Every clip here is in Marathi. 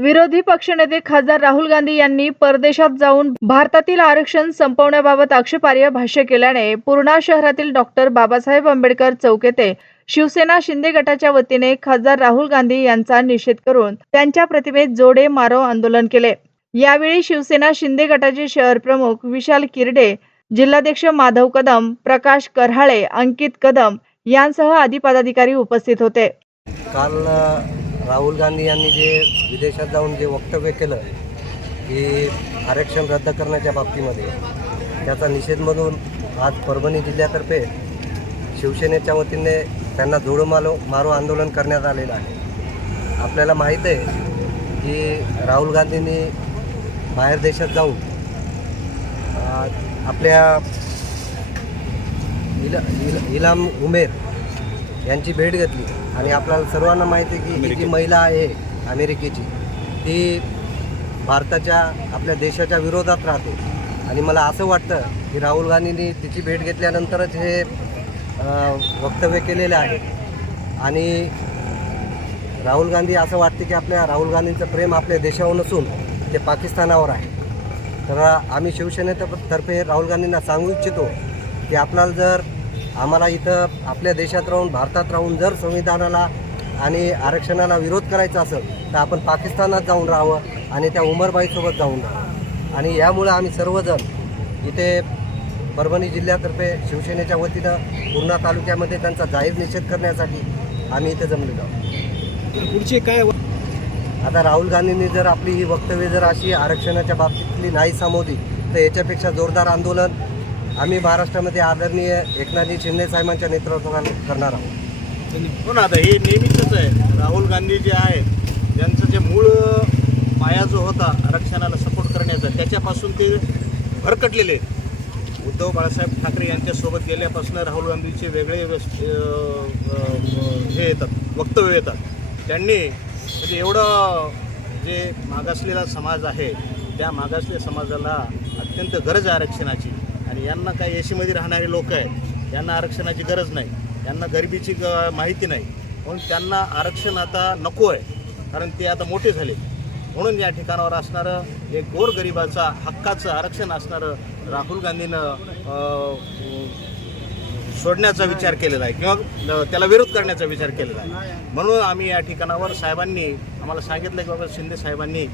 विरोधी पक्षनेते खासदार राहुल गांधी यांनी परदेशात जाऊन भारतातील आरक्षण संपवण्याबाबत आक्षेपार्ह भाष्य केल्याने पूर्णा शहरातील डॉक्टर बाबासाहेब आंबेडकर चौक येथे शिवसेना शिंदे गटाच्या वतीने खासदार राहुल गांधी यांचा निषेध करून त्यांच्या प्रतिमेत जोडे मारो आंदोलन केले. यावेळी शिवसेना शिंदे गटाचे शहर प्रमुख विशाल किरडे जिल्हाध्यक्ष माधव कदम प्रकाश करहाळे अंकित कदम यांसह आदी पदाधिकारी उपस्थित होते. काल राहुल गांधी यांनी जे विदेशात जाऊन जे वक्तव्य केलं की आरक्षण रद्द करण्याच्या बाबतीमध्ये त्याचा निषेध म्हणून आज परभणी जिल्ह्यातर्फे शिवसेनेच्या वतीने त्यांना जोडो मालो मारो आंदोलन करण्यात आलेलं आहे. आपल्याला माहीत आहे की राहुल गांधींनी बाहेर देशात जाऊन आपल्या इला इला इलाम उमेर यांची भेट घेतली. आणि आपल्याला सर्वांना माहिती आहे की ही जी महिला आहे अमेरिकेची ती भारताच्या आपल्या देशाच्या विरोधात राहते. आणि मला असं वाटतं की राहुल गांधींनी तिची भेट घेतल्यानंतरच हे वक्तव्य केलेलं आहे. आणि राहुल गांधी असं वाटते की आपल्या राहुल गांधींचं प्रेम आपल्या देशावर नसून ते पाकिस्तानावर आहे. तर आम्ही शिवसेनेतर्फे राहुल गांधींना सांगू इच्छितो की आपल्याला जर आम्हाला इथं आपल्या देशात राहून भारतात राहून जर संविधानाला आणि आरक्षणाला विरोध करायचा असेल तर आपण पाकिस्तानात जाऊन राहावं आणि त्या उमरबाईसोबत जाऊन राहावं. आणि यामुळं आम्ही सर्वजण इथे परभणी जिल्ह्यातर्फे शिवसेनेच्या वतीनं पूर्णा तालुक्यामध्ये त्यांचा जाहीर निषेध करण्यासाठी आम्ही इथे जमलेलो आहोत. पुढचे काय आता राहुल गांधींनी जर आपली ही वक्तव्य जर अशी आरक्षणाच्या बाबतीतली नाही सामोदी तर याच्यापेक्षा जोरदार आंदोलन आम्ही महाराष्ट्रामध्ये आदरणीय एकनाथजी शिंदे साहेबांच्या नेतृत्वाखाली करणार आहोत. हो ना आता हे नेहमीचंच आहे. राहुल गांधी जे आहेत त्यांचं जे मूळ माया जो होता आरक्षणाला सपोर्ट करण्याचा त्याच्यापासून ते भरकटलेले उद्धव बाळासाहेब ठाकरे यांच्यासोबत गेल्यापासून राहुल गांधीचे वेगळे हे येतात वक्तव्य येतात. त्यांनी म्हणजे एवढं जे मागासलेला समाज आहे त्या मागासलेल्या समाजाला अत्यंत गरज आहे आरक्षणाची. आणि यांना काही एसीमध्ये राहणारे लोक आहेत यांना आरक्षणाची गरज नाही यांना गरिबीची ग माहिती नाही. म्हणून त्यांना आरक्षण आता नको आहे कारण ते आता मोठे झाले. म्हणून या ठिकाणावर असणारं एक गोरगरिबाचा हक्काचं आरक्षण असणारं राहुल गांधीनं सोडण्याचा विचार केलेला आहे किंवा त्याला विरोध करण्याचा विचार केलेला आहे. म्हणून आम्ही या ठिकाणावर साहेबांनी आम्हाला सांगितलं की बाबा शिंदे साहेबांनी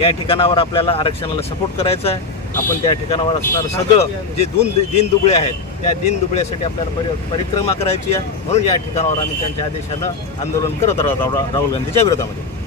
या ठिकाणावर आपल्याला आरक्षणाला सपोर्ट करायचा आहे. आपण त्या ठिकाणावर असणारं सगळं जे दोन दिन दुबळे आहेत त्या दिन दुबळ्यासाठी आपल्याला परि परिक्रमा करायची आहे. म्हणून या ठिकाणावर आम्ही त्यांच्या आदेशानं आंदोलन करत राहतो राहुल गांधीच्या विरोधामध्ये.